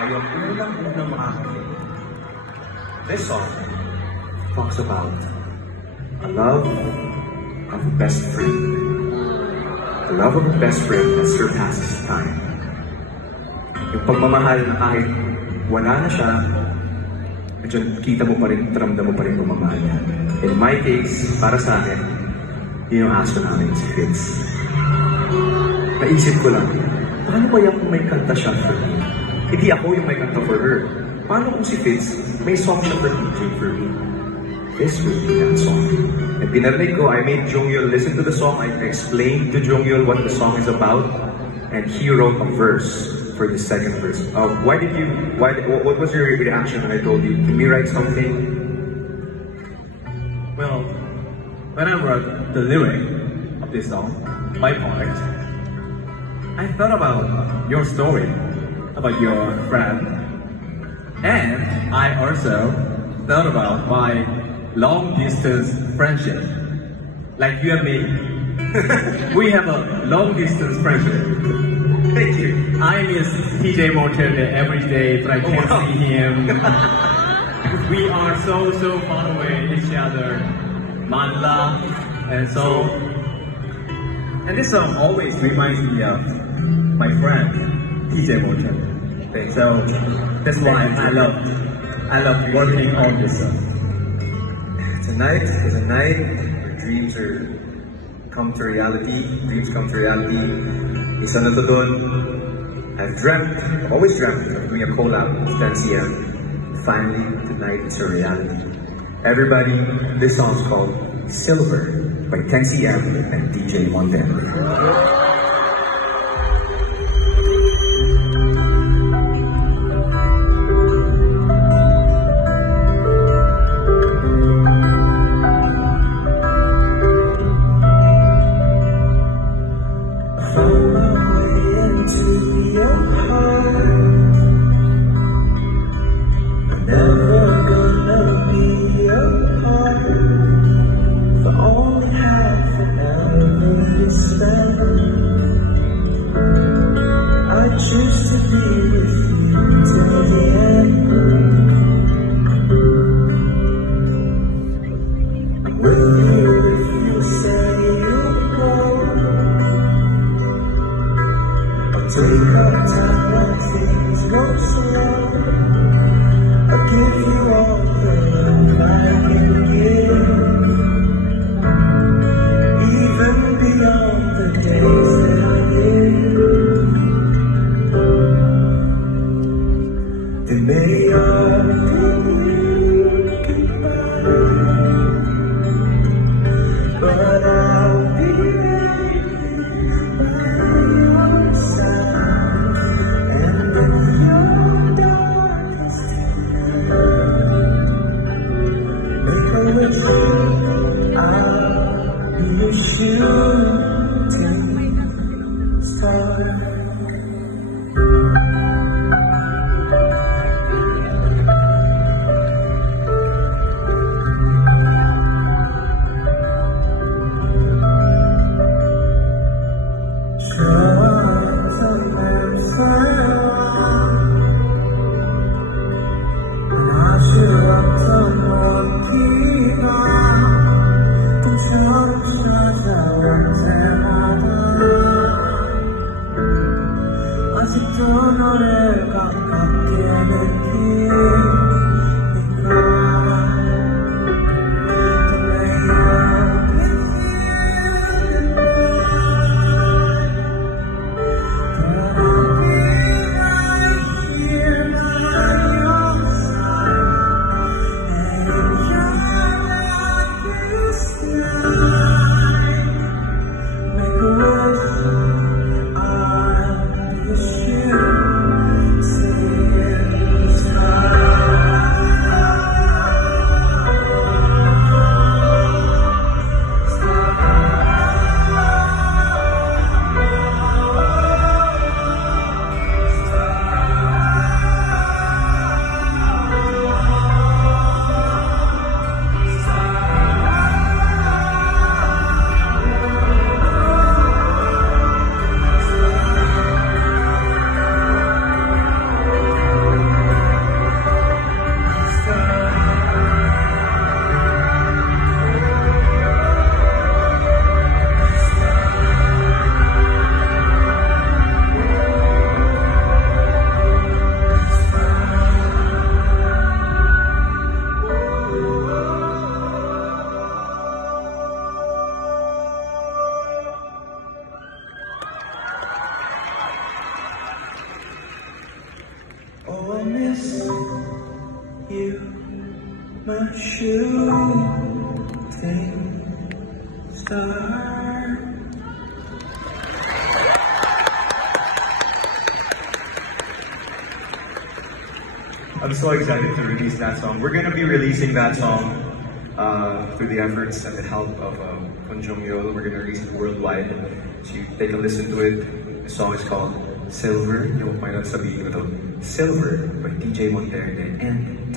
kayo ang unang-unang makakarinig. This song talks about a love of a best friend. A love of a best friend that surpasses time. Yung pagmamahal na kahit wala na siya, medyo kita mo pa rin, ramdam mo pa rin pagmamahal niya. In my case, para sa akin, yun yung aso namin, si Fitz. Naisip ko lang, paano kaya kung may kanta siya for me? Hindi ako yung may kanta for her. Paano kung si Fitz, may song siya for DJ for me? This would be that song. And pinarinig ko, I made Jongyul listen to the song. I explained to Jongyul what the song is about. And he wrote a verse for the second verse. What was your reaction when I told you, can we write something? Well, when I wrote the lyric of this song, my part, I thought about your story, about your friend, and I also thought about my long-distance friendship. Like you and me, we have a long-distance friendship. Thank you. I miss TJ Morton every day, but I can't see him. We are so far away each other. Manla, and so. And this song always reminds me of my friend, TJ Morton. So that's why I love working on this song. Tonight is a night where dreams come to reality. Dreams come to reality. Isa na to dun. I've always dreamt of doing a collab with 10cm. Finally, tonight is a reality. Everybody, this song is called Silver by 10cm and DJ Montero. I'll miss you, my shooting star. I'm so excited to release that song. We're gonna be releasing that song through the efforts and the help of Kun Jong Yol. We're gonna release it worldwide. So you take a listen to it. The song is called Silver. Yung may sabihin ko to, Silver by DJ Monterde and